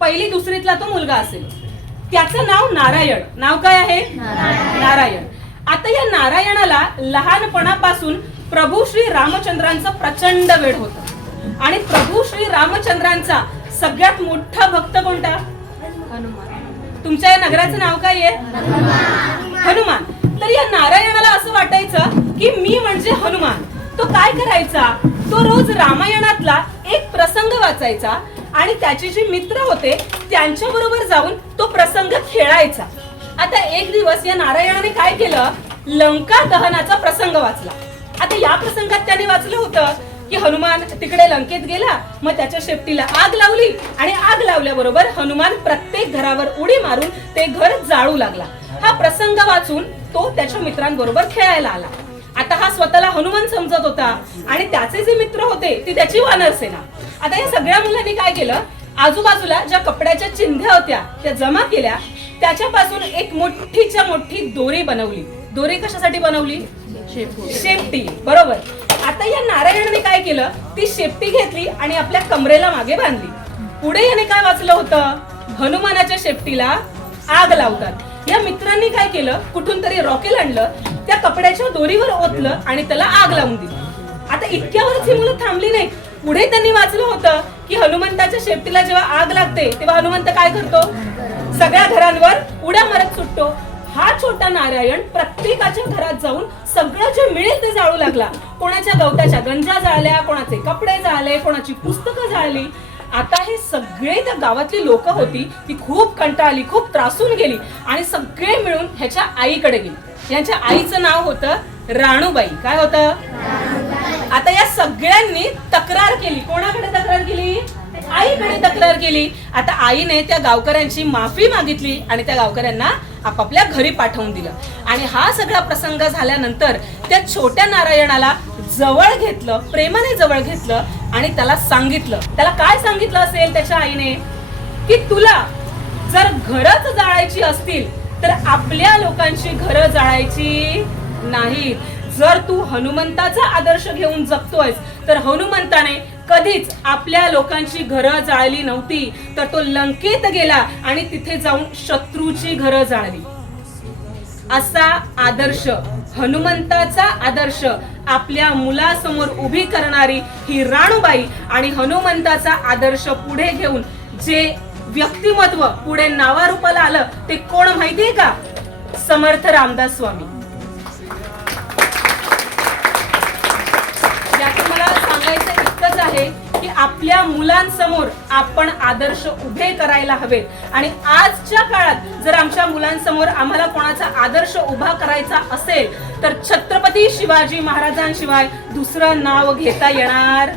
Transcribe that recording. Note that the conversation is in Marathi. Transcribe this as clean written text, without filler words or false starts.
पहिली दुसरीतला तो मुलगा असेल, त्याचं नाव नारायण. नाव काय आहे? नारायण. आता या नारायणाला लहानपणापासून प्रभू श्री रामचंद्रांचं प्रचंड वेड होतं आणि प्रभू श्री रामचंद्रांचा सगळ्यात मोठा भक्त कोणता? हनुमान. तुमच्या या नगराचं नाव काय आहे? हनुमान. तर या नारायणाला असं वाटायचं की मी म्हणजे हनुमान. तो काय करायचा? तो रोज रामायणातला एक प्रसंग वाचायचा आणि त्याचे जे मित्र होते त्यांच्या बरोबर जाऊन तो प्रसंग खेळायचा. आता एक दिवस या नारायणाने काय केलं? लंका दहनाचा प्रसंग वाचला. आता या प्रसंगात त्याने वाचलं होतं की हनुमान तिकडे लंकेत गेला, मग त्याच्या शेपटीला आग लावली आणि आग लावल्याबरोबर हनुमान प्रत्येक घरावर उडी मारून ते घर जाळू लागला. हा प्रसंग वाचून तो त्याच्या मित्रांबरोबर खेळायला आला. आता हा स्वतःला हनुमान समजत होता आणि त्याचे जे मित्र होते ती त्याची वानर सेना. आता या सगळ्या मुलांनी काय केलं? आजूबाजूला ज्या कपड्याच्या चिंध्या होत्या त्या जमा केल्या, त्याच्यापासून एक मोठीच्या मोठी दोरी बनवली. दोरी कशासाठी बनवली? शेपटी. बरोबर. आता या नारायणाने काय केलं? ती शेपटी घेतली आणि आपल्या कमरेला मागे बांधली. पुढे याने काय वाचलं होतं? हनुमानाच्या शेपटीला आग लावतात. या मित्रांनी काय केलं? कुठून तरी रॉकेल आणलं, त्या कपड्याच्या दोरीवर ओतलं आणि त्याला आग लावून दिली. आता इतक्यावरच ही मुलं थांबली नाही. पुढे त्यांनी वाचलं होतं की हनुमंताच्या शेपटीला जेव्हा आग लागते तेव्हा हनुमंत काय करतो? सगळ्या घरांवर उड्या मारत सुटतो. हा छोटा नारायण प्रत्येकाच्या घरात जाऊन सगळं जे मिळेल ते जाळू लागला. कोणाच्या गवताच्या गंजा जाळल्या, कोणाचे कपडे जाळले, कोणाची पुस्तकं जाळली. आता हे सगळे त्या गावातली लोक होती ती खूप कंटाळली, खूप त्रासून गेली आणि सगळे मिळून ह्याच्या आईकडे गेली. यांच्या आईचं नाव होतं राणूबाई. काय होतं? आता या सगळ्यांनी तक्रार केली. कोणाकडे तक्रार केली? आईकडे तक्रार केली. आता आईने त्या गावकऱ्यांची माफी मागितली आणि त्या गावकऱ्यांना आपापल्या घरी पाठवून दिलं. आणि हा सगळा प्रसंग झाल्यानंतर त्या छोट्या नारायणाला जवळ घेतलं, प्रेमाने जवळ घेतलं आणि त्याला सांगितलं. त्याला काय सांगितलं असेल त्याच्या आईने? की तुला जर घरच जाळायची असतील तर आपल्या लोकांची घरं जाळायची नाही. जर तू हनुमंताचा आदर्श घेऊन जगतोयस तर हनुमंताने कधीच आपल्या लोकांची घरं जाळली नव्हती, तर तो लंकेत गेला आणि तिथे जाऊन शत्रूची घरं जाळली. असा आदर्श, हनुमंताचा आदर्श आपल्या मुलासमोर उभी करणारी ही राणूबाई आणि हनुमंताचा आदर्श पुढे घेऊन जे व्यक्तिमत्व पुढे नावारूपाला आलं ते कोण माहितीये का? समर्थ रामदास स्वामी. यातून मला सांगायचं इतकंच आहे की आपल्या मुलांसमोर आपण आदर्श उभे करायला हवेत आणि आजच्या काळात जर आमच्या मुलांसमोर आम्हाला कोणाचा आदर्श उभा करायचा असेल तर छत्रपती शिवाजी महाराजांशिवाय दुसरं नाव घेता येणार